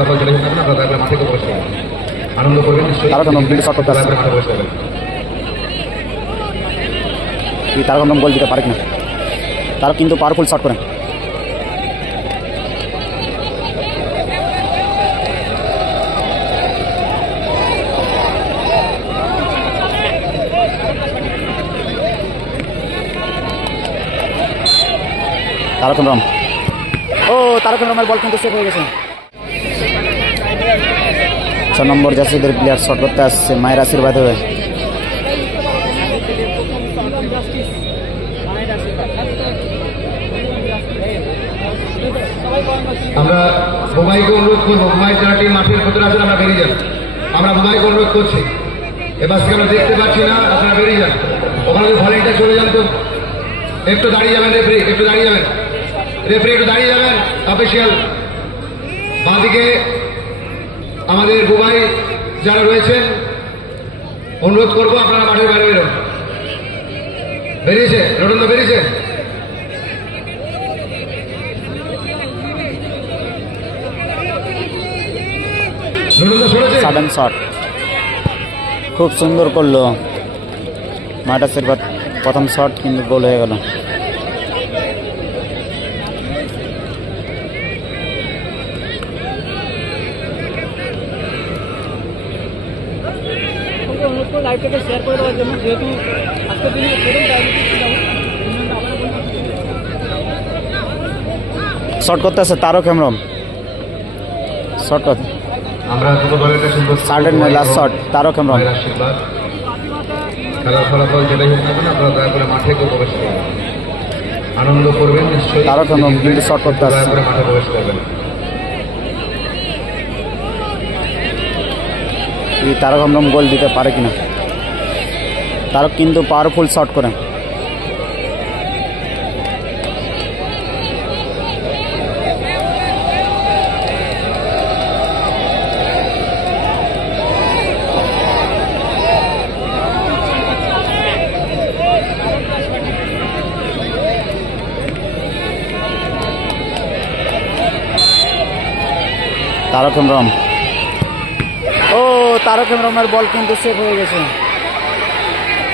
ফলাফল চলে এসেছেন আপনারা দয়া করে মাঠে প্রবেশ করবেন। আনন্দ করবেন নিশ্চয়ই। তারক হেমব্রম কিন্তু শট করতে আসছে। মাঠে প্রবেশ করবেন। তারক হেমব্রম গোল দিতে পারে কিনা। তারক কিন্তু পাওয়ারফুল শট করেন। তারক হেমব্রম, ও তারক হেমব্রমের বল কিন্তু সেভ হয়ে গেছে। 6 নম্বর জার্সিদের প্লেয়ার শট করতে আসছে মায়ের আশীর্বাদ হয়ে। আমরা বোবাইকে অনুরোধ করবো, বোবাই যারা টিম মাঠের ভেতরে আছেন আমরা বেরিয়ে যান। আমরা বোবাইকে অনুরোধ করছি, এবার থেকে আমরা দেখতে পাচ্ছি না, আপনারা বেরিয়ে যান। ওখানে ভলেন্টিয়ার চলে যান তো, একটু দাঁড়িয়ে যাবেন। রেফারি একটু দাঁড়িয়ে যাবেন, রেফারি একটু দাঁড়িয়ে যাবেন। অফিসিয়াল বাঁদিকে আমাদের বোবাই যারা রয়েছেন অনুরোধ করবো আপনারা মাঠের বাইরে বেরোন। বেরিয়েছে রটন্ত, বেরিয়েছে। সাডেন শট খুব সুন্দর করলো মায়ের আশীর্বাদ। প্রথম শট কিন্তু গোল হয়ে গেল। শট করতে আছে তারক হেমব্রম। শট করতে আমরা দুটো দলের কাছে sudden last shot Tarak Hembrom. আশীর্বাদ। খেলার ফলাফল যেটাই হোক না কেন আপনারা দয়া করে মাঠে প্রবেশ করবেন। আনন্দ করবেন নিশ্চয়ই। তারক হেমব্রম কিন্তু শট করতে আসছে। দয়া করে মাঠে প্রবেশ করবেন। এই তারক হেমব্রম গোল দিতে পারে কিনা। তারক কিন্তু পাওয়ারফুল শট করেন। তারক হেমব্রম, ও তারক হেমব্রমের বল কিন্তু সেভ হয়ে গেছে।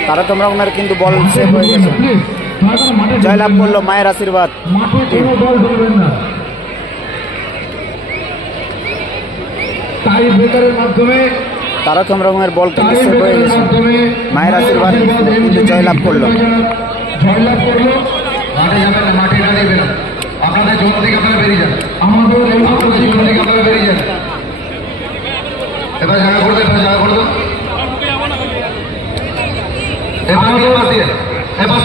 তারক হেমব্রমের কিন্তু বল সেভ হয়ে গেছে। জয়লাভ করলো মায়ের আশীর্বাদ। তারক হেমব্রমের বল কিন্তু সেভ হয়ে গেছে। মায়ের আশীর্বাদ কিন্তু জয়লাভ করলো। আপনাদের জন্য থেকে আপনারা বেরিয়ে যান। আমাদের জন্য থেকে আপনারা বেরিয়ে যান। এবার জায়গা করে দো, এবার জায়গা করে দো। এবার